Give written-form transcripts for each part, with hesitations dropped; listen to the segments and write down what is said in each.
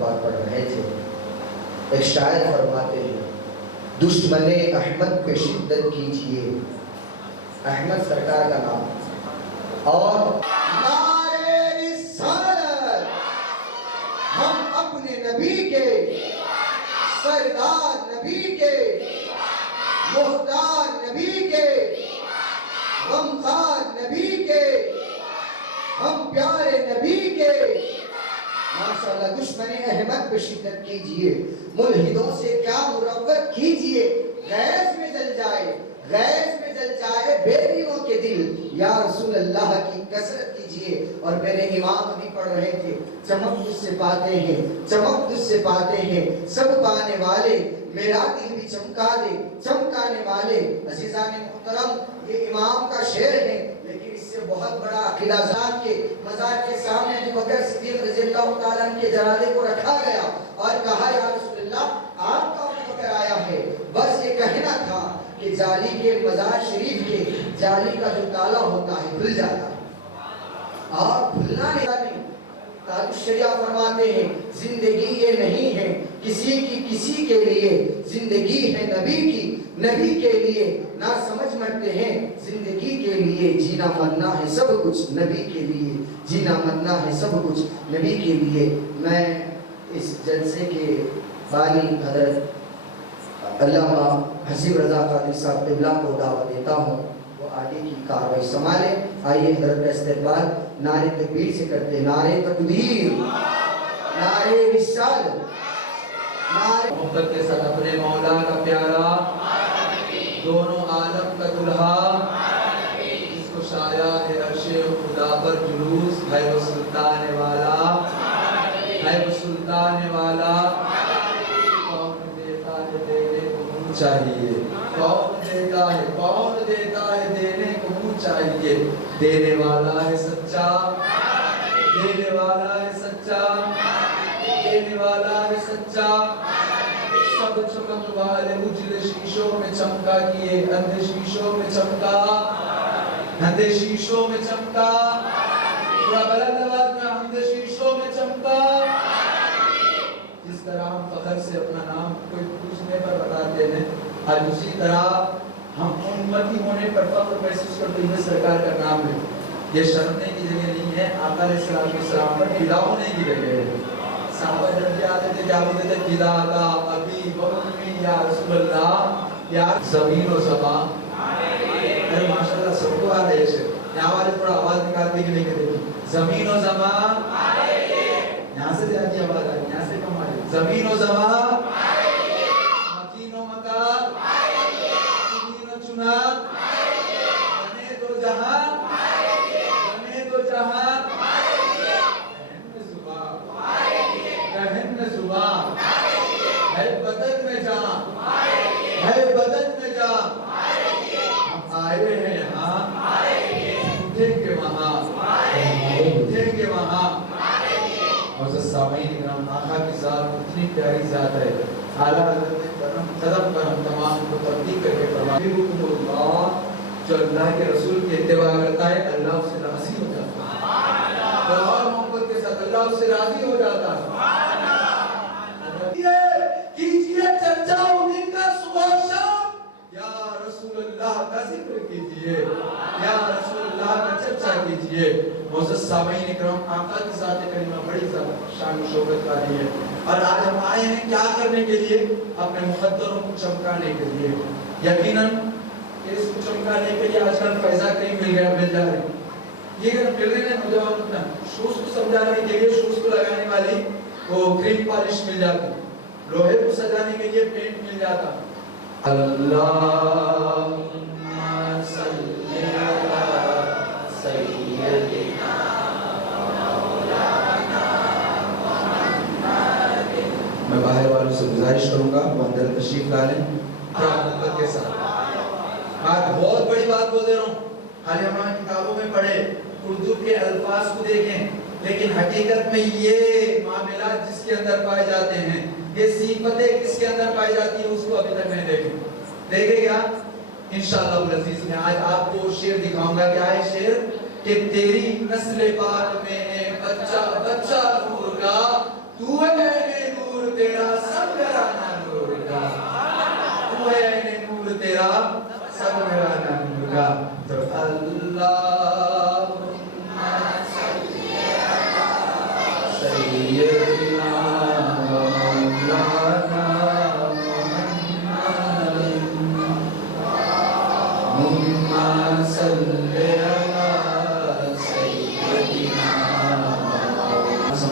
پاک پڑھ رہے تھے، ایک شاعر فرماتے ہیں دشمن احمد پہ شدت کیجئے، احمد سرکار کا نام، اور نعرے رسالت، ہم اپنے نبی کے، سردار نبی کے، مختار نبی کے، غمخوار نبی کے، ہم پیارے نبی کے، ماشاءاللہ دشمن احمد پہ شدت کیجئے، ملحدوں سے کیا مروت کیجئے، غیظ میں جل جائے، غیظ میں جل جائے بے دینوں کے دل، یا رسول اللہ کی کثرت کیجئے۔ اور میرے امام بھی پڑھ رہے تھے، چمک تجھ سے پاتے ہیں، چمک تجھ سے پاتے ہیں سب پانے والے، میرا دل بھی چمکا دے چمکانے والے۔ عزیزان محترم، یہ امام کا شعر ہے، لیکن اس سے بہت بڑا عقیدہ ذات کے مزار کے سامنے ابو بکر صدیق رضی اللہ تعالیٰ عنہ کے جنازے کو رکھا گیا اور کہا یا رسول اللہ آپ کا ابو بکر آیا ہے، بس یہ کہنا تھا کہ جالی کے مزار شریف کے جالی کا جو تالا ہوتا ہے کھل جاتا ہے، اور کھلنا نہیں۔ تاج الشریعہ فرماتے ہیں زندگی یہ نہیں ہے کسی کی کسی کے لیے، زندگی ہے نبی کی نبی کے لیے، نہ سمجھ مرتے ہیں زندگی کے لیے، جینا مرنا ہے سب کچھ نبی کے لیے، جینا مرنا ہے سب کچھ نبی کے لیے۔ میں اس جلسے کے بانی حضرت علامہ حسیب رضا قادری صاحب قبلہ کو دعوت دیتا ہوں، وہ آگے کی کاروائی سنبھالے۔ آئیے حضرت کا استقبال نعرے تکبیر سے کرتے ہیں، نعرے تکبیر، نعرے رسالت، نعرے محبت کے ساتھ اپنے مولا کا پیارا، دونوں عالم کا دلہا، جس کو شایا ہے عرش خدا پر جلوس، ہے وہ سلطان والا، ہے وہ سلطان والا، کون دیتا ہے دینے کو منہ چاہیے، کون دیتا ہے دینے کو منہ چاہیے، دینے والا ہے سچا، دینے والا ہے سچا، دینے والا ہے سچا، سب چمک والے اجلے شیشوں میں چمکا کیے، اندھے شیشوں میں چمکا، اندھے شیشوں میں چمکا، پورا بلند آواز میں اندھے شیشوں میں چمکا۔ جس طرح ہم فخر سے اپنا نام کوئی پوچھنے پر بتاتے ہیں، آج اسی طرح ہم امتی ہونے پر فخر محسوس کرتے ہیں سرکار کا نام ہے۔ یہ شرمنے کی جگہ نہیں ہے، آقا علیہ السلام پر فدا ہونے کی جگہ ہے۔ صحابہ جب آتے تھے کیا بولتے تھے، فدا کا ابی بمی یا رسول اللہ، یا زمین و زمان، ارے ماشاءاللہ سب کو آ رہے ہیں، یہاں والے تھوڑا آواز نکالتے کہ نہیں کہتے، زمین و زمان، یہاں سے زیادہ آواز آئی، یہاں سے کم آئی، زمین و زمان، مکین و مکان، چنین و چنان، بنے دو جہان، بنے دو جہان، کہن میں زبان، ہے بدن میں جان، ہے بدن میں جان، ہم آئے ہیں یہاں، اٹھیں گے وہاں، اٹھیں گے وہاں۔ اور سامعین اکرام، آقا کی ذات اتنی پیاری ذات ہے، اعلیٰ حضرت قدم پر ہم تمام کو تبدیل کر کے فرمائے اللہ، جو اللہ کے رسول کی اتباع کرتا ہے اللہ اس سے راضی ہو جاتا ہے، اور محبت کے ساتھ اللہ اس سے راضی ہو جاتا ہے۔ کیجئے چرچا انہیں کا صبح شام، یا رسول اللہ کا ذکر کیجئے، یا رسول اللہ کا چرچا کیجئے۔ معزز سامعین اکرام، آقا کی ذات کریمہ بڑی شان و شوکت والی ہے، اور آج ہم آئے ہیں کیا کرنے کے لیے؟ اپنے مقدروں کو چمکانے کے لیے۔ یقیناً اس کو چمکانے کے لیے آج کل فیضا کریم مل جا رہے ہیں، یہ مل رہے ہیں نوجوان، شوز کو سمجھانے کے لیے شوز کو لگانے والی وہ کریم پالش مل جاتی، لوہے کو سجانے کے لیے پینٹ مل جاتا۔ اللہم صلی علی سیدنا مولانا محمد۔ میں باہر والوں سے گزارش کروں گا وہ اندر تشریف لا لیں محبت کے ساتھ۔ بات بہت بڑی بات بول دے رہا ہوں، خالی ہمارے کتابوں میں پڑھے، اردو کے الفاظ کو دیکھیں، لیکن حقیقت میں یہ معاملات جس کے اندر پائے جاتے ہیں، یہ صفتیں کس کے اندر پائی جاتی ہیں، اس کو ابھی تک نہیں دیکھے گا۔ انشاءاللہ العزیز میں آج آپ کو شعر دکھاؤں گا، کیا ہے شعر؟ کہ تیری نسل پاک میں بچہ بچہ نور کا، تو ہے نور تیرا سب گھرانہ نور کا، تو ہے نور تیرا سب گھرانہ نور کا۔ تو اللہ سیدنا مولانا محمد صلی علی سیدنا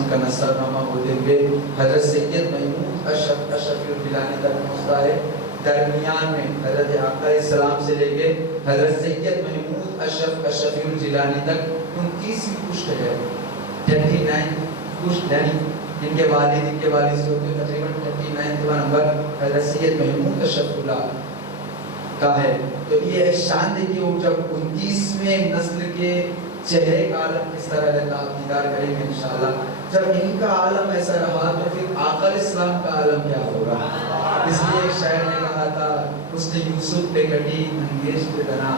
کا نصر نامہ ہوتے ہوئے حضرت سید محمود اشرف الجیلانی تک پہنچتا ہے۔ درمیان میں حضرت آقا علیہ السلام سے لے کے حضرت سید محمود اشرف الجیلانی تک 29 پشت ہے، 39 پشت، یعنی ان کے والد سے ہوتے تقریباً 39 نمبر حضرت سید محمود اشرف اللہ کا ہے۔ تو یہ ایک شان دیکھیے، وہ جب 29ویں نسل کے چہرے کا عالم کس طرح رہتا آپ دیدار کریں گے انشاءاللہ۔ جب ان کا عالم ایسا رہا تو پھر آقا علیہ السلام کا عالم کیا ہوگا؟ اس لیے ایک شاعر نے کہا تھا، اس نے یوسف پہ کٹی انگیز پہ بنا۔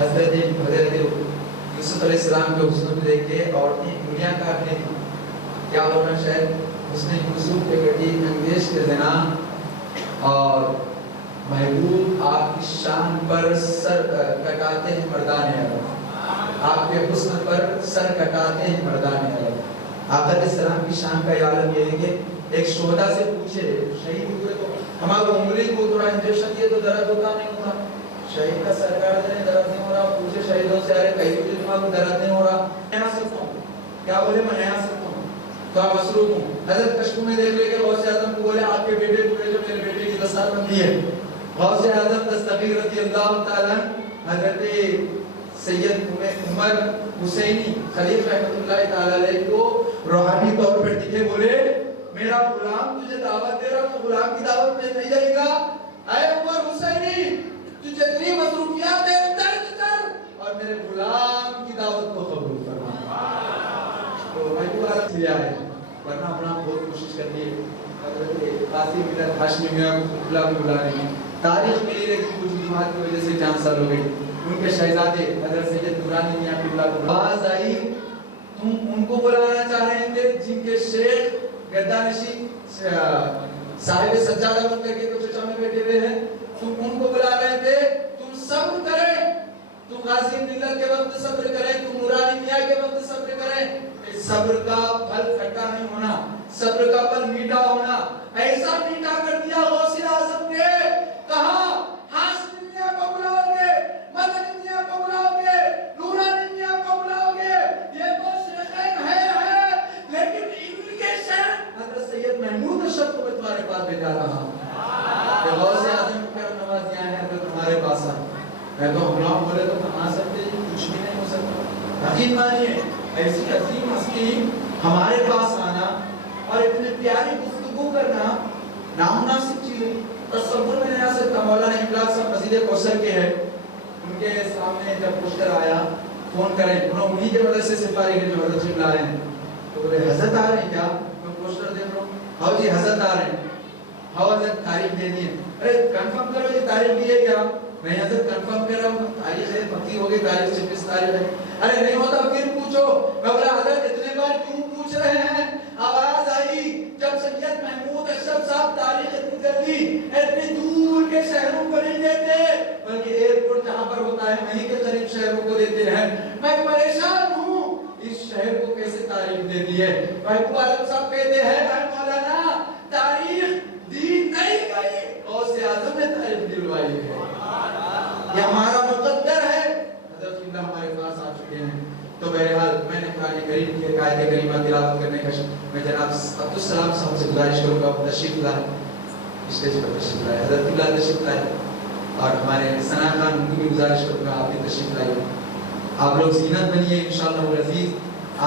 حضرت یوسف علیہ السلام کے حسن کو دیکھ کے عورتیں انگلیاں کاٹنے تھیں، کیا ہونا شاید اس نے یوسف پہ کٹی انگیز پہ بنا، اور محبوب آپ کی شان پر سر کٹاتے ہیں مردان عرب، آپ کے حسن پر سر کٹاتے ہیں مردان عرب۔ آقا علیہ السلام کی شان کا یہ عالم یہ ہے کہ ایک شہدا سے پوچھے، شہید ہوئے تو ہمارا انگلی کو تھوڑا انجیکشن دیے تو درد ہوتا نہیں ہوتا، شہید کا سرکار دینے درد نہیں ہو رہا، پوچھے شہیدوں سے ارے کہیں مجھے تمہارا درد نہیں ہو رہا، میں آ سکتا ہوں، کیا بولے میں آ سکتا ہوں، تو آپ مصروف ہوں۔ حضرت کشکو میں دیکھ لے کے غوث اعظم کو بولے آپ کے بیٹے کو بھیجو، میرے بیٹے کی دستار بندی ہے۔ غوث اعظم دستگیر رضی اللہ تعالیٰ حضرت سید عمر حسینی خلیف رحمۃ اللہ تعالیٰ علیہ کو روحانی طور پر دکھے، بولے میرا غلام تجھے دعوت دے رہا، تو غلام کی دعوت میں نہیں جائے گا؟ اے عمر حسینی تجھے جتنی مصروفیات ہے درج کر اور میرے غلام کی دعوت کو قبول فرما۔ تو میں کو عرب لیا ہے، ورنہ اپنا بہت کوشش کریے حضرت قاسم بن ہاشمی میاں اللہ کو بلانے میں تاریخ ملی، لیکن کچھ وجوہات کی وجہ سے جان سال ہو گئی۔ ان کے شہزادے حضرت سید نورانی میاں اللہ کو باز آئی، تم ان کو بلانا چاہ رہے تھے جن کے شیخ گدانشی صاحب سجادہ بن کر کے تو چچا میں بیٹھے ہوئے ہیں، تم ان کو بلا رہے تھے، تم صبر کریں، تم غازی ملت کے وقت صبر کریں، تم نورانی میاں کے وقت صبر کریں۔ صبر کا پھل کھٹا نہیں ہونا، صبر کا پھل میٹھا ہونا۔ ایسا میٹھا کر دیا غوث اعظم نے، کہا ہاشمی میاں کو بلاؤ گے، مدنی میاں کو بلاؤ گے، نورانی میاں کو بلاؤ گے، یہ تو شیخین ہے، لیکن ان کے شیخ حضرت سید محمود اشرف کو میں تمہارے پاس بھیجا رہا ہوں کہ غوث اعظم کرم نوازیاں ہیں تو تمہارے پاس آ۔ میں تو ہم لوگ بولے تو ہم آ سکتے ہیں، کچھ بھی نہیں ہو سکتا۔ یقین مانیے ایسی عظیم ہستی ہمارے پاس آنا اور اتنے پیاری گفتگو کرنا نامناسب چیز ہے، تصور میں نہیں آ سکتا۔ مولانا املاک صاحب مسجد کوثر کے ہیں، ان کے سامنے جب پوچھتر آیا فون کریں، انہوں انہی کے مدرسے سے فارغ ہیں جو حضرت شملہ آئے ہیں، تو بولے حضرت آ رہے ہیں کیا؟ میں پوسٹر دیکھ رہا ہوں، ہاں جی حضرت آ رہے ہیں، ہاں حضرت تاریخ دے دی ہے، ارے کنفرم کرو یہ تاریخ دی ہے کیا؟ میں حضرت کنفرم کر رہا ہوں، تاریخ ہے پکی ہو گئی، تاریخ 26 تاریخ ہے۔ ارے نہیں ہوتا پھر پوچھو۔ میں بولا حضرت اتنے بار کیوں پوچھ رہے ہیں؟ آواز آئی جب سید محمود اشرف صاحب تاریخ اتنی کر دی، اتنی دور کے شہروں کو نہیں دیتے بلکہ ایئرپورٹ جہاں پر ہوتا ہے وہیں کے قریب شہروں کو دیتے ہیں۔ میں پریشان ہوں اس شہر کو کیسے تاریخ دے دی ہے۔ محبوب عالم صاحب کہتے ہیں اے مولانا تاریخ دی نہیں گئی، غوث اعظم نے تاریخ دلوائی ہے، یہ ہمارا مقدر ہے۔ حضرت اللہ ہمارے پاس آ چکے ہیں۔ تو بہرحال میں نے قرآن کریم کی آیت کریمہ تلاوت کرنے کا میں جناب عبدالسلام صاحب سے گزارش کروں گا تشریف لائیں، اسٹیج پر تشریف لائیں، حضرت اللہ تشریف لائیں، اور ہمارے ثنا خان ان کو بھی گزارش کروں گا آپ بھی تشریف لائیں۔ آپ لوگ زینت بنیے انشاءاللہ العزیز،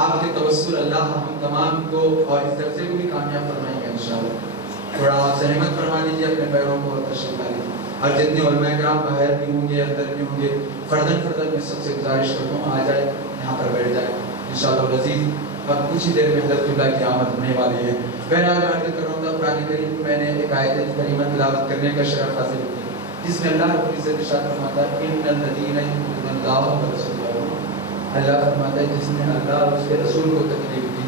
آپ کے توسل اللہ ہم تمام کو اور اس درسے کو بھی کامیاب فرمائیں گے انشاءاللہ۔ تھوڑا آپ زحمت فرما دیجیے اپنے پیروں کو اور تشریف لائیں، اور جتنے علماء کرام باہر بھی ہوں گے اندر بھی ہوں گے، فردن میں سب سے گزارش کرتا ہوں آ جائے یہاں پر بیٹھ جائے انشاءاللہ العزیز۔ اب کچھ ہی دیر میں حضرت اللہ کی آمد ہونے والی ہے۔ بہرحال میں عرض کر رہا ہوں قرآن کریم میں نے ایک آیت کریمہ تلاوت کرنے کا شرف حاصل کیا جس میں اللہ رب العزت ارشاد فرماتا ہے ان الذین یؤمنون باللہ ورسولہ، اللہ فرماتا ہے جس نے اللہ اور اس کے رسول کو تکلیف دی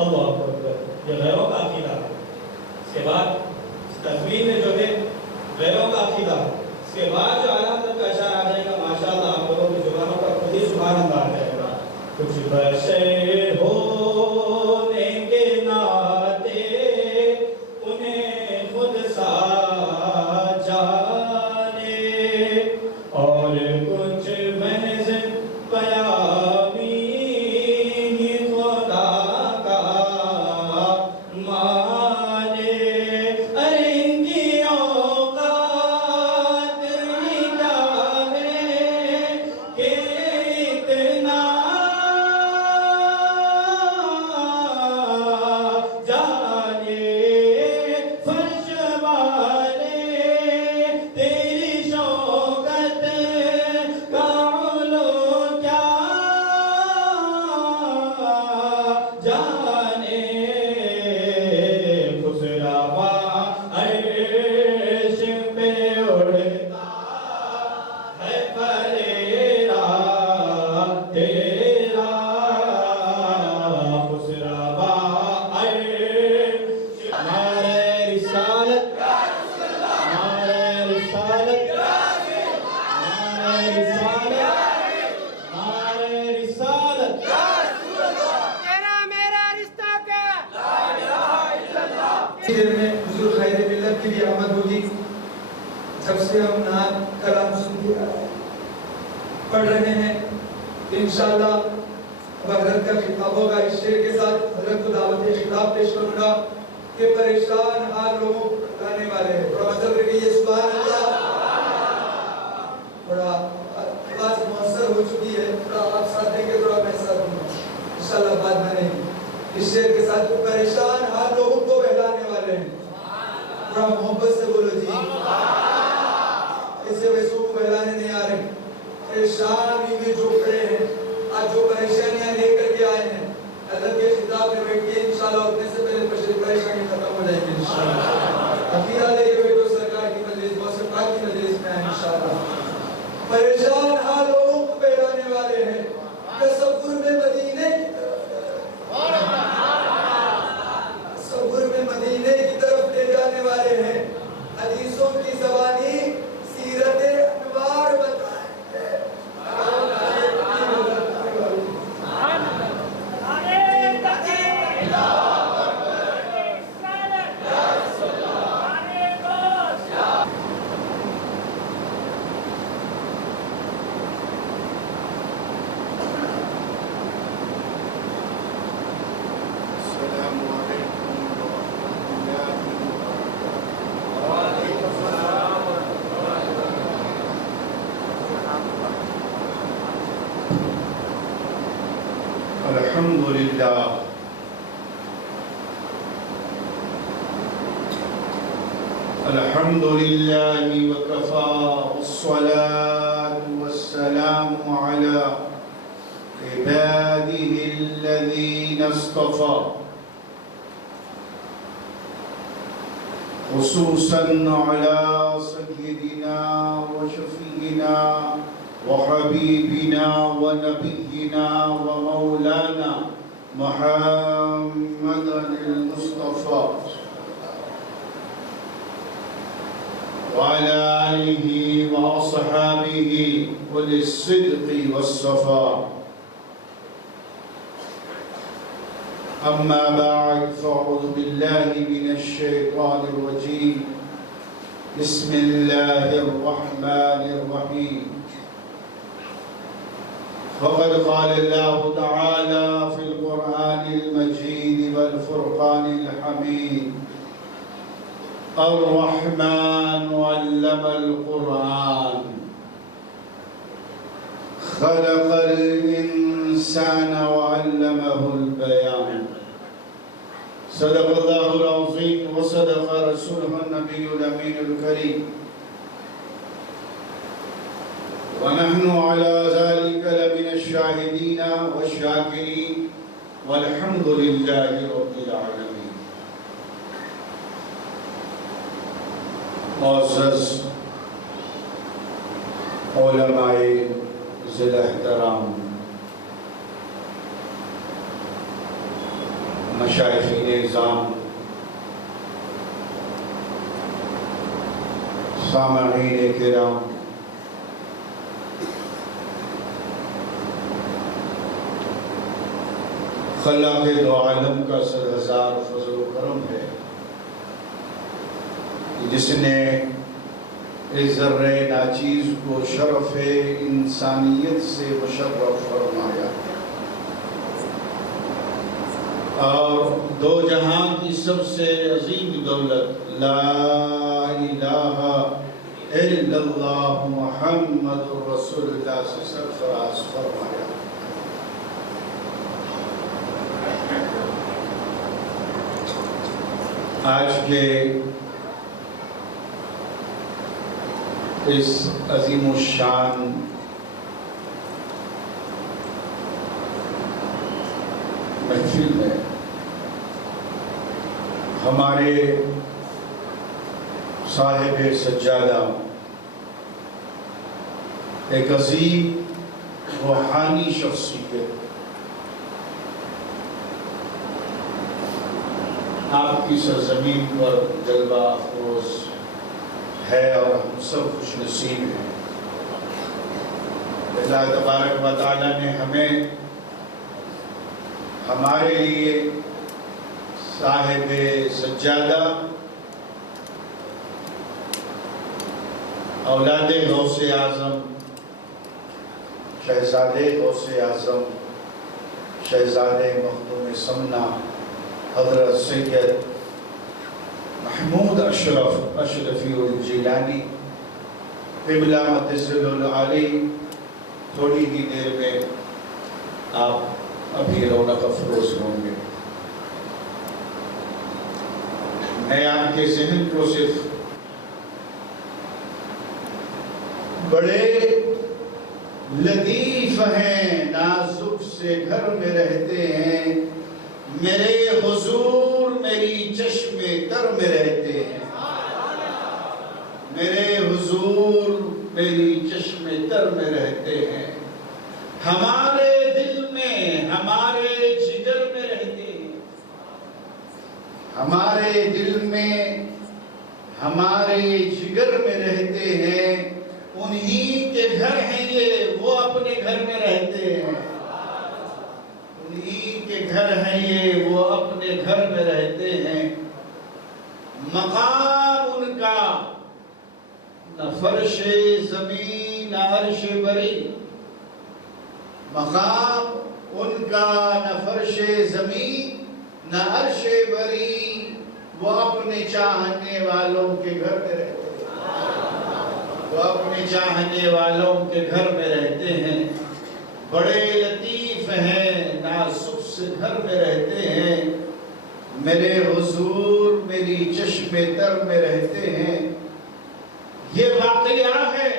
اللہ اکبر، یہ غیروں کا عقیدہ ہے. اس کے بعد تصویر میں جو ہے غیروں کا عقیدہ ہے. اس کے بعد جو اعلیٰ حضرت کا اشعار آ جائے گا، ماشاءاللہ آپ لوگوں کی زبانوں پر خود ہی سبحان اللہ آ جائے گا. کچھ بشر ہونے کے ناطے انہیں خود سا جانے، اور کچھ محض پیامی ہی خدا کا مانے. ارے ان کی اوقات ہی کیا ہے کہ اتنا جانے. فرش والے تیری شوکت کا علو کیا جانے. خسروا عرش پہ اڑتا ہے پریرا تیرا. خسروا عرش نعرہ رسالت، نعرہ رسالت، نعرہ رسالت، نعرہ رسالت. اسی دیر میں حضور خیر ملت کی بھی آمد ہوگی. جب سے ہم نعت کلام سنتے پڑھ رہے ہیں انشاءاللہ اب حضرت کا خطاب ہوگا. اس شعر کے ساتھ حضرت کو دعوت خطاب پیش کروں گا کہ پریشان حال لوگوں کو بتانے والے ہیں. تھوڑا مطلب رکھیے سبحان اللہ. تھوڑا آواز مؤثر ہو چکی ہے، تھوڑا آپ ساتھ دیں گے، تھوڑا میں ساتھ دوں گا انشاءاللہ بعد میں. نہیں اس شعر کے ساتھ پریشان حال لوگوں کو بہلانے والے ہیں. تھوڑا محبت سے بولو جی. اسے ویسوں کو بہلانے نہیں آ رہے. پریشانی میں جو کھڑے ہیں، آج جو پریشانیاں لے کر کے آئے ہیں، حضرت کے خطاب میں بیٹھیے انشاءاللہ اپنے سے پہلے پریشانی ختم ہو جائے گی انشاءاللہ. عقیدہ لے کے بیٹھو سرکار کی مجلس، موسیقی پاک کی مجلس میں آئے انشاءاللہ. پریشان حال لوگوں کو بہلانے والے ہیں. تصور میں مدینے کی تصور میں مدینے کی طرف لے جانے والے ہیں. حدیثوں کی زبانی سیرت انوار بتائیں گے. الحمد للہ الحمد للہ وکفا والصلاة والسلام على عباده الذين اصطفى خصوصا على سيدنا وشفينا وحبيبنا ونبينا ومولانا محمد المصطفى وعلى آله وأصحابه أولي الصدق والصفاء. أما بعد فأعوذ بالله من الشيطان الرجيم. بسم الله الرحمن الرحيم. فقد قال الله تعالى في القرآن المجيد والفرقان الحميد الرحمن علم القرآن خلق الإنسان وعلمه البيان. صدق الله العظيم وصدق رسوله النبي الأمين الكريم. ونحن على ذلك لمن الشاهدين والشاكرين والحمد لله رب العالمين. معزز علماء ذی الاحترام، مشائخین اعظام، سامعین کرام، خلاق دو عالم کا 100,000 فضل و کرم ہے جس نے اس ذرہ ناچیز کو شرف انسانیت سے مشرف فرمایا اور دو جہاں کی سب سے عظیم دولت لا الہ الا اللہ محمد رسول اللہ سے سرفراز فرمایا۔ آج کے اس عظیم الشان محفل میں ہمارے صاحب سجادہ ایک عظیم روحانی شخصیت، آپ کی سرزمین پر جلوہ افروز ہے اور ہم سب خوش نصیب ہیں۔ اللہ تبارک و تعالیٰ نے ہمیں ہمارے لیے صاحب سجادہ اولاد غوث اعظم شہزادے غوث اعظم شہزادے مخدوم سمنا حضرت سید محمود اشرفی الجیلانی قبلہ مدثر العالی تھوڑی ہی دیر میں آپ ابھی رونق افروز ہوں گے۔ میں آپ کے ذہن کو صرف بڑے لطیف ہیں، نازک سے گھر میں رہتے ہیں، میرے حضور میری چشم تر میں رہتے ہیں، میرے حضور میری چشم تر میں رہتے ہیں، ہمارے دل میں ہمارے جگر میں رہتے ہیں، ہمارے دل میں ہمارے جگر میں رہتے ہیں، انہی کے گھر ہیں یہ، وہ اپنے گھر میں رہتے ہیں، انہی کے گھر ہیں یہ، وہ اپنے گھر میں رہتے ہیں، مقام ان کا نہ فرش زمین نہ عرش بری، مقام ان کا نہ فرش زمین نہ عرش بری، وہ اپنے چاہنے والوں کے گھر میں رہتے ہیں، وہ اپنے چاہنے والوں کے گھر میں رہتے ہیں، بڑے لطیف ہیں، نازک سے گھر میں رہتے ہیں، میرے حضور میری چشم تر میں رہتے ہیں۔ یہ واقعہ ہے،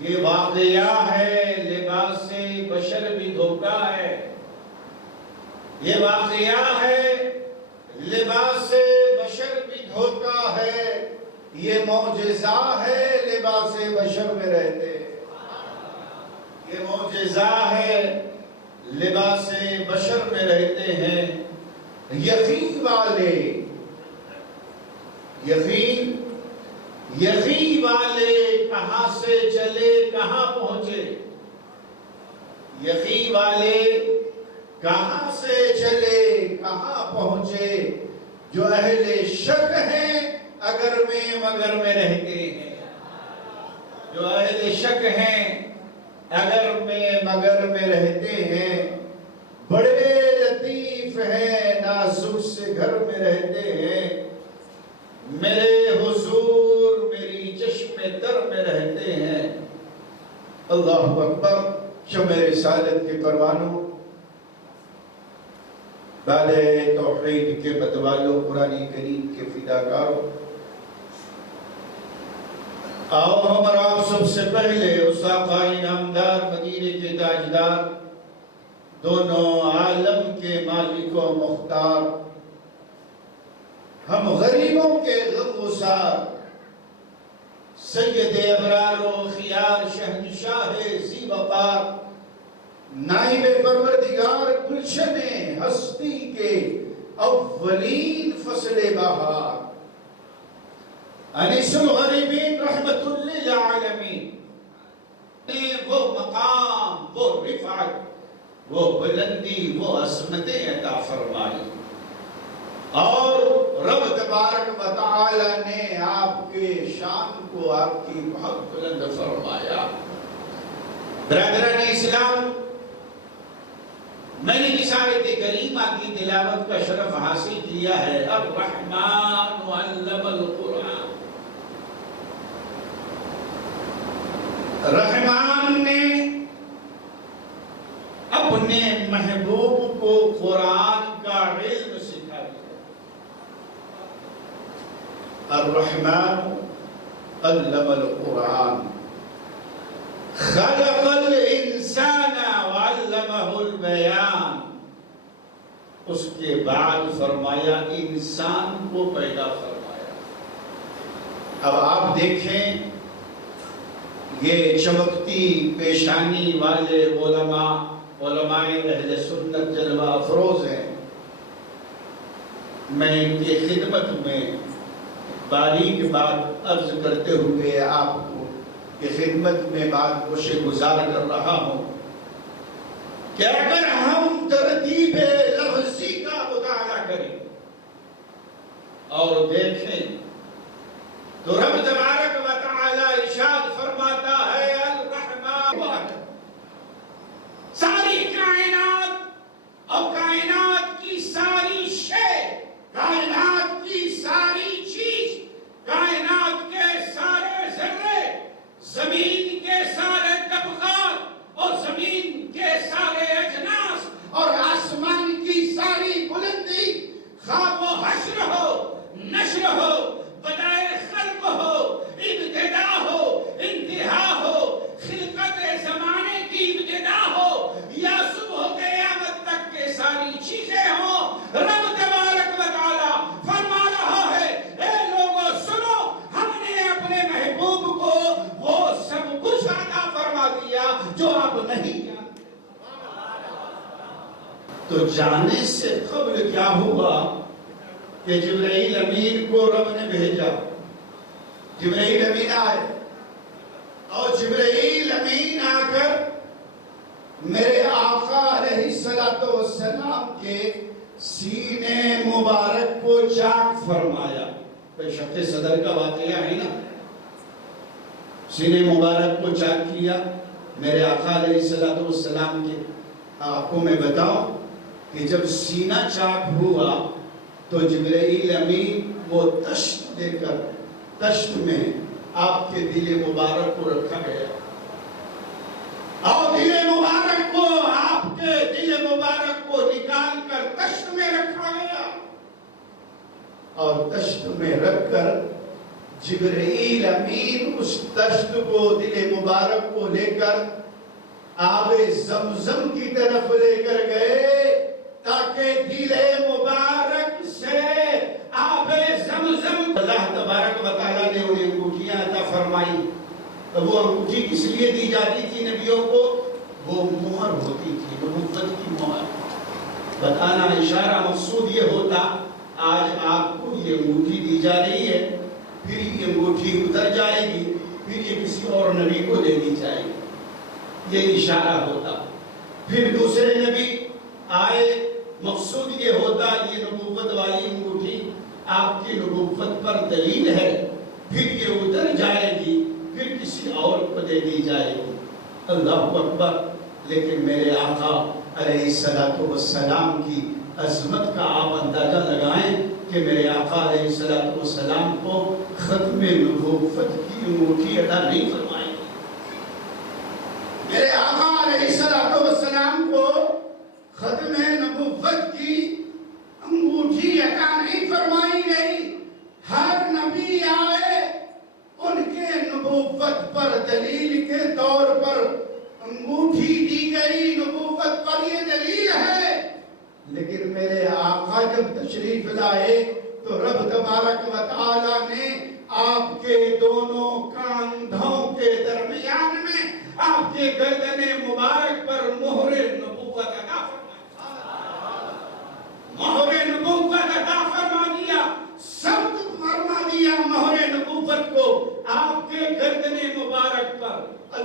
یہ واقعہ ہے، لباس بشر بھی دھوکہ ہے، یہ واقعہ ہے، لباس بشر بھی دھوکہ ہے، یہ معجزہ ہے، لباس بشر میں رہتے ہیں، یہ معجزہ ہے، لباس بشر میں رہتے ہیں۔ یقین والے، یقین والے کہاں سے چلے کہاں پہنچے، یقین والے کہاں سے چلے کہاں پہنچے، جو اہل شک ہیں اگر میں مگر میں رہتے ہیں، جو اہل شک ہیں اگر میں مگر میں رہتے ہیں، بڑے لطیف ہیں، نازک سے گھر میں رہتے ہیں، میرے حضور میری چشم تر میں رہتے ہیں۔ اللہ اکبر۔ شمع رسالت کے پروانوں، بالغ توحید کے متوالوں، قرآن کریم کے فداکاروں، آؤ ہم اور آپ سب سے پہلے اس آقا انعامدار مدینے کے تاجدار، دونوں عالم کے مالک و مختار، ہم غریبوں کے غم گسار، سید ابرار و خیار، شہنشاہ ذی وقار، نائب پروردگار، گلشن حسن اولین فصل بہار، انیس الغریبین رحمت للعالمین نے وہ مقام، وہ رفعت، وہ بلندی، وہ عظمتیں عطا فرمائی، اور رب تبارک و تعالی نے آپ کے شان کو آپ کی بہت بلند فرمایا۔ برادران اسلام، میں نے اس آیت کریمہ کی تلاوت کا شرف حاصل کیا ہے۔ الرحمن علم القرآن، رحمان نے اپنے محبوب کو قرآن کا علم سکھا دیا۔ الرحمن علم القرآن، خلق الانسان وعلمہ البیان، اس کے بعد فرمایا انسان کو پیدا فرمایا۔ اب آپ دیکھیں، یہ چمکتی پیشانی والے علماء اہل سنت جلوہ افروز ہیں، میں ان کی خدمت میں باریک بات عرض کرتے ہوئے آپ کو کہ خدمت میں بات کو گزار کر رہا ہوں کہ اگر ہم ترتیب لفظی کا مطالعہ کریں اور دیکھیں تو رب تبارک و تعالی ارشاد فرماتا ہے الرحمن، ساری کائنات اور کائنات کی ساری شے، کائنات کی ساری چیز، کائنات کے سارے ذرے، زمین کے سارے طبقات اور زمین کے سارے اجناس اور آسمان کی ساری بلندی، خواہ وہ حشر ہو، نشر ہو، بدائے خلق ہو، ابتدا ہو، انتہا ہو، خلقت زمانے کی ابتدا ہو یا صبح قیامت تک کے ساری چیزیں ہوں، رب تبارک و تعالی فرما رہا ہے اے لوگوں سنو، ہم نے اپنے محبوب کو وہ سب کچھ عطا فرما دیا جو آپ نہیں جانتے۔ تو جانے سے قبل کیا ہوا کہ جبرائیل امین کو رب نے بھیجا، جبرائیل امین آئے، اور جبرائیل امین آ کر میرے آقا علیہ السلام کے سینے مبارک کو چاک فرمایا۔ شق صدر کا واقعہ ہے نا، سینے مبارک کو چاک کیا۔ میرے آقا علیہ السلام کے آپ کو میں بتاؤں کہ جب سینہ چاک ہوا تو جبرائیل امین وہ تشت دے کر تشت میں آپ کے دل مبارک کو رکھا گیا، اور دل مبارک کو، آپ کے دل مبارک کو نکال کر تشت میں رکھا گیا، اور تشت میں رکھ کر جبرائیل امین اس تشت کو، دل مبارک کو لے کر آب زمزم کی طرف لے کر گئے تاکہ دل مبارک سے آب زمزم، اللہ تبارک و تعالیٰ نے انہیں انگوٹھیاں عطا فرمائی۔ وہ انگوٹھی کس لیے دی جاتی تھی نبیوں کو؟ وہ مہر ہوتی تھی، نبوت کی مہر۔ بتانا اشارہ مقصود یہ ہوتا آج آپ کو یہ انگوٹھی دی جا رہی ہے، پھر یہ انگوٹھی اتر جائے گی، پھر یہ کسی اور نبی کو دے دی جائے گی، یہ اشارہ ہوتا۔ پھر دوسرے نبی آئے، مقصود یہ ہوتا یہ نبوت والی انگوٹھی آپ کی نبوت پر دلیل ہے، پھر یہ اتر جائے گی، پھر کسی اور کو دے دی جائے گی۔ اللہ اکبر! لیکن میرے آقا علیہ السلام کی عظمت کا آپ اندازہ لگائیں کہ میرے آقا علیہ السلام کو ختم نبوت کی انگوٹھی عطا نہیں فرمائی۔ میرے آقا علیہ السلام کو ختم نبوت کی انگوٹھی عطا نہیں فرمائی گئی۔ ہر نبی آئے ان کے نبوت پر دلیل کے طور پر انگوٹھی دی گئی، نبوت پر یہ دلیل ہے۔ لیکن میرے آقا جب تشریف لائے تو رب تبارک و تعالی نے آپ کے دونوں کاندھوں کے درمیان میں آپ کے گردن مبارک پر مہر نبوت عطا فرمائی۔ مہر نبوت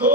2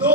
2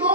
2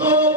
2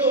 2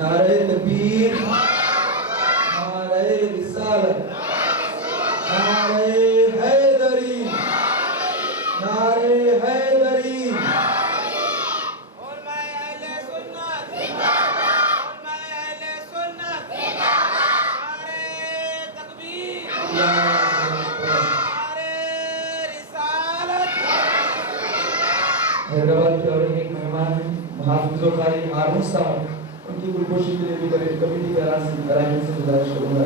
نعرہ تکبیر، نعرہ رسالت، نعرہ حیدری، نعرہ حیدری، علماء اہل سنت علماء اہل سنت نعرہ تکبیر نعرہ رسالت. حیدرآباد کے اور ایک مہمان محافظ و قاری ہارون صاحب، ان کی گلگوشی کے لیے بھی کمیٹی کے ارائن سے گزارش کروں گا.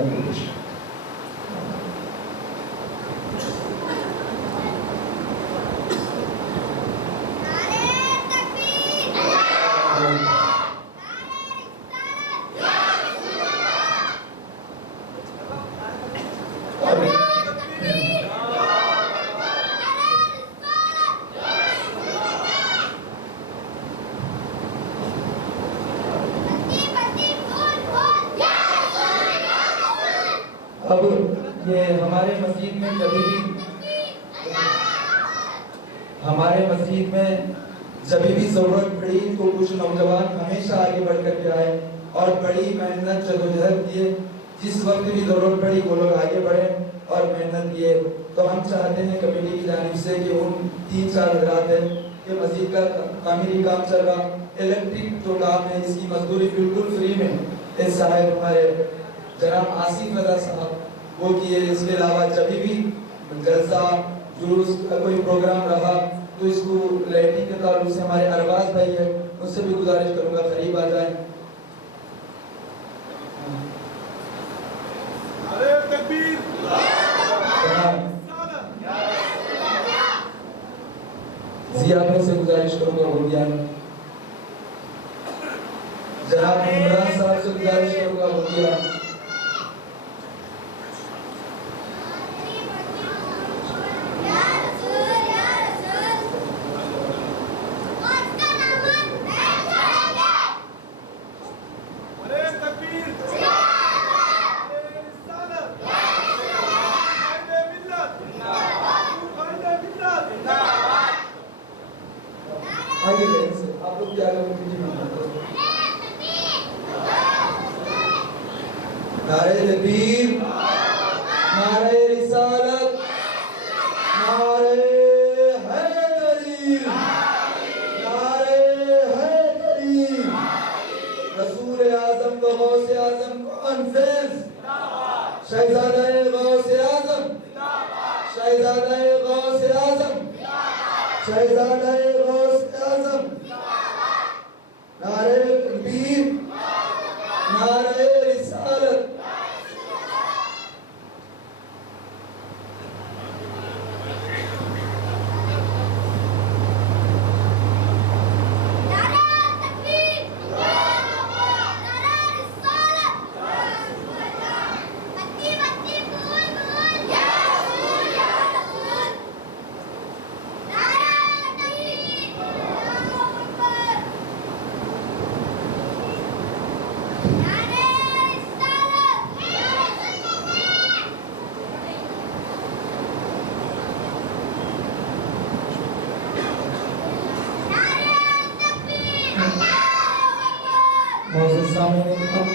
اب یہ ہمارے مسجد میں جب بھی ضرورت پڑی تو کچھ نوجوان ہمیشہ آگے بڑھ کر کے آئے اور بڑی محنت جدوجہد کیے. جس وقت بھی ضرورت پڑی وہ لوگ آگے بڑھے اور محنت کیے. تو ہم چاہتے ہیں کمیٹی کی جانب سے کہ ان 3-4 حضرات ہیں کہ مسجد کا تعمیری کام چل رہا، الیکٹرک جو کام ہے اس کی مزدوری بالکل فری میں اس صاحب ہمارے جناب آصف رضا صاحب وہ کیے. اس کے علاوہ جب بھی جلسہ جلوس کا کوئی پروگرام رہا تو اس کو لائٹنگ کے تعلق سے ہمارے ارباز بھائی ہے ان سے بھی گزارش کروں گا قریب آ جائیں. نعرہ تکبیر، ضیاء بھائی سے گزارش کروں گا ہودیان. جناب عمران صاحب سے گزارش کروں گا ہودیان. آئیے بہن سے آپ لوگ کیا کریں گے؟ نعرہ تکبیر، نعرہ رسالت، نعرہ حیدری، نعرہ حیدری. رسول اعظم و غوث اعظم کو انفیز، شہزادہ غوث اعظم، شہزادہ غوث اعظم، شہزادہ غوث اعظم. نعرہ تکبیر، نعرہ رسالت. معزز سامعین،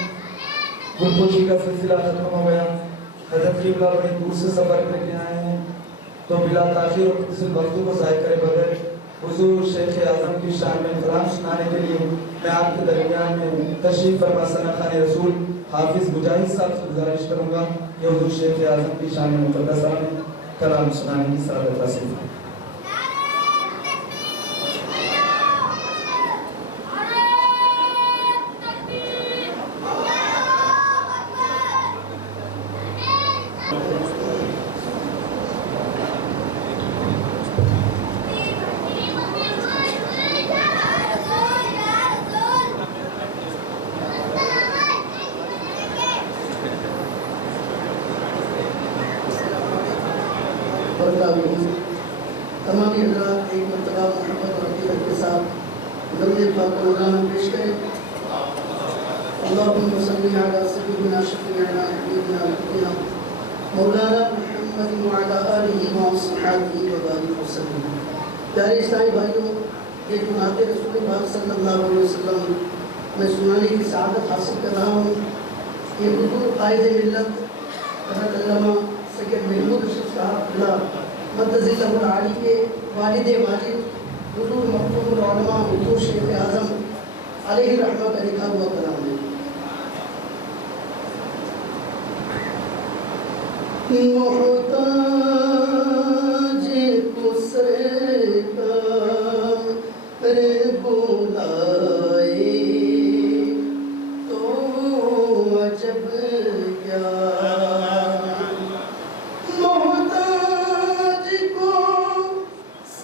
گلگوشی کا سلسلہ ختم ہو گیا. حضرت قبلہ بڑی دور سے سفر کر کے آئے ہیں تو بلا تاخیر اور کسی وقت کو ضائع کرے بغیر حضور شیخ اعظم کی شان میں کلام سنانے کے لیے میں آپ کے درمیان میں تشریف فرما ثنا خان رسول حافظ مجاہد صاحب سے گزارش کروں گا کہ حضور شیخ اعظم کی شان مقدسہ میں کلام سنانے کی سعادت حاصل کریں. تمام حضرات ایک مرتبہ محمد رفیع کے ساتھ درود پاک کو روزانہ پیش کریں اللهم صل على سيدنا شفيعنا حبيبنا نبينا مولانا محمد وعلى آلہ وصحبہ وبارک وسلم. پیارے اسلامی بھائیوں، یہ جناب رسول اللہ صلی اللہ علیہ وسلم میں سنانے کی سعادت حاصل کر رہا ہوں. یہ اردو قائد ملت حضرت علامہ سید محمود اشرف صاحب اللہ مدذلہ العالی کے والد واجد حضور مختوم العلماء حضور شیخ اعظم علیہ رحمہ کا لکھا ہوا کلام ہے. محتاج کو سرکار بلائے تو عجب کیا. محتاج کو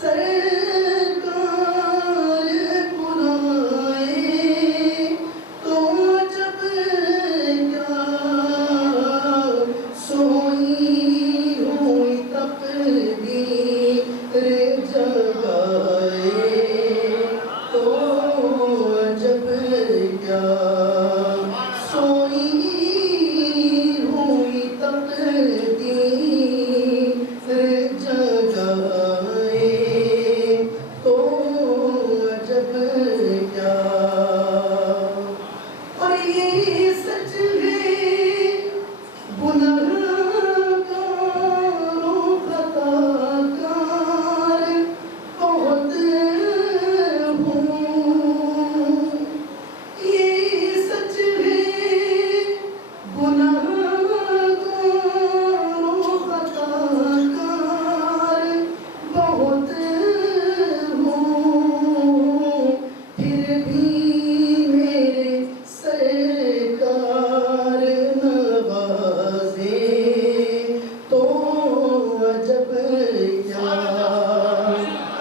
سرکار بلائے تو عجب کیا. سوئی ہوئی تقدیر جگائے تو عجب کیا. سوئی ہوئی تقدیر جگائے تو عجب کیا. اور یہ سچ ہے گنہگاروں خطاکار بہت ہوں. یہ سچ ہے گنہگاروں خطاکار بہت ہوں. پھر بھی میرے سرکار نوازے تو عجب کیا.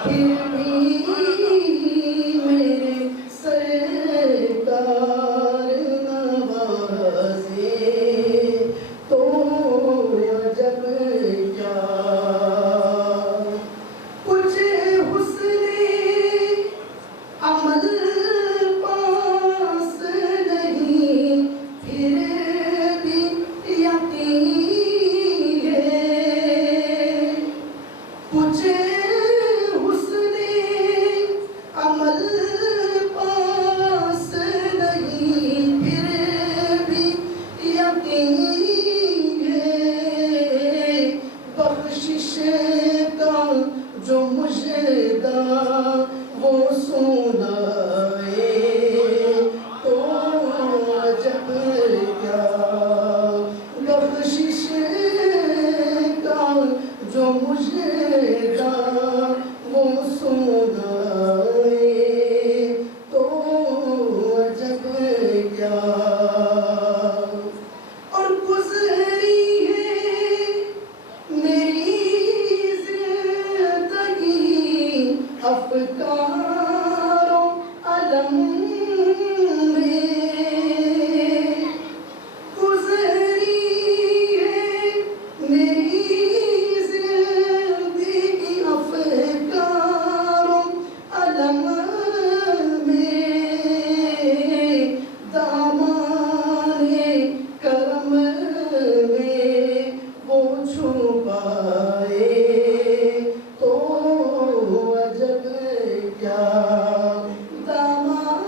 پھر بھی میرے سرکار نوازے تو عجب کیا. کچھ حسن عمل پاس نہیں پھر بھی یقین ہے. کچھ حسن عمل پاس نہیں پھر بھی یقین ہے. بخشش کا جو مجدہ وہ سنائے تو عجب کیا. بخشش کا جو مجدہ وہ سنائے تو عجب کیا. اور گزری ہے میری زندگی افکار و علم میں. گزری ہے میری زندگی افکار و علم میں. دامان کرم میں وہ چھپائے تو عجب کیا. دامان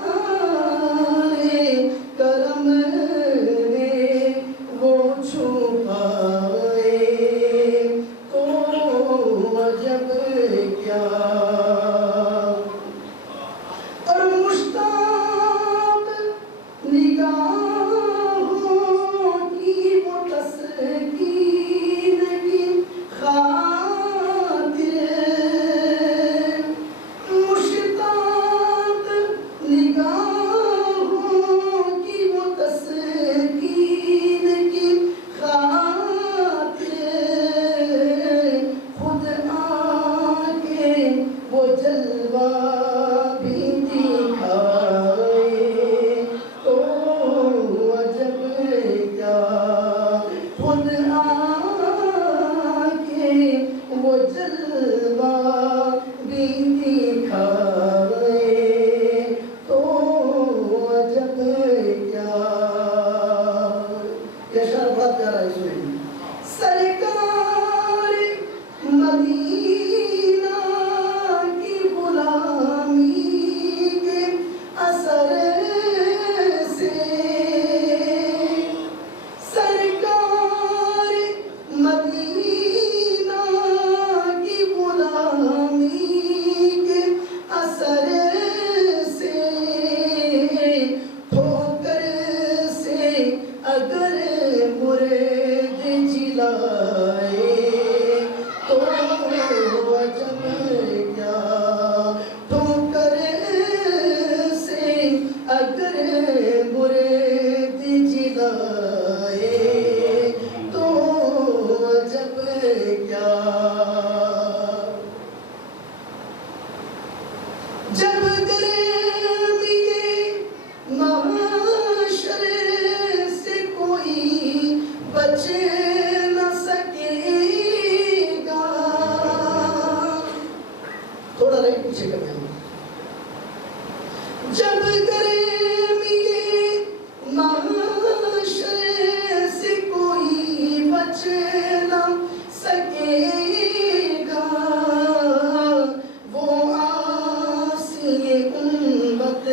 کرم میں وہ چھپائے تو عجب کیا. اور مشتاق نگاہوں کی وہ تسکین کی خاطر. مشتاق نگاہوں کی وہ تسکین کی خاطر. خود آ کے وہ جلوہ بھی دکھائے تو عجب کیا. خود آ کے وہ جلوہ بھی دکھائے تو عجب کیا. جب گرمی معاشرے سے کوئی بچ نہ سکے گا. تھوڑا رائٹ پیچھے کرتے ہیں. جب گرمی معاشرے سے کوئی بچ نہ سکے گا، وہ آسی امت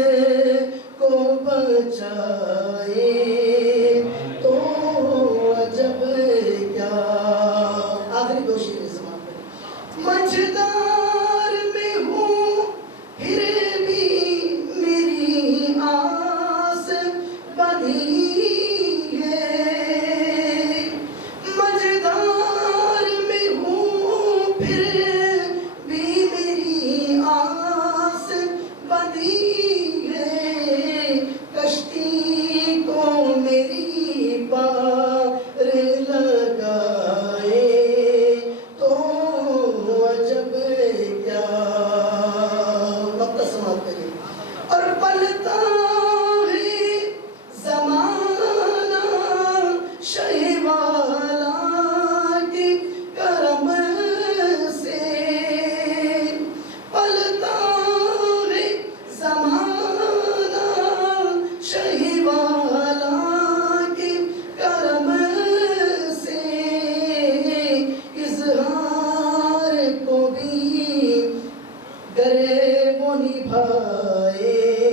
کو بچائے تو عجب کیا. آخری دو شعر سماعت کریں. مجدار میں ہوں پھر بھی میری آس بندھی ہے. مجدار میں ہوں پھر بھی میری آس بندھی ہے. کشتی کو میری پار لگائے تو عجب کیا. وقت سماعت کریں. اور پلتا ہے زمانہ شہ والا کے کرم سے. پلتا ہے زمانہ شہ والا کے کرم سے. اظہار کو بھی گر وہ نبھائے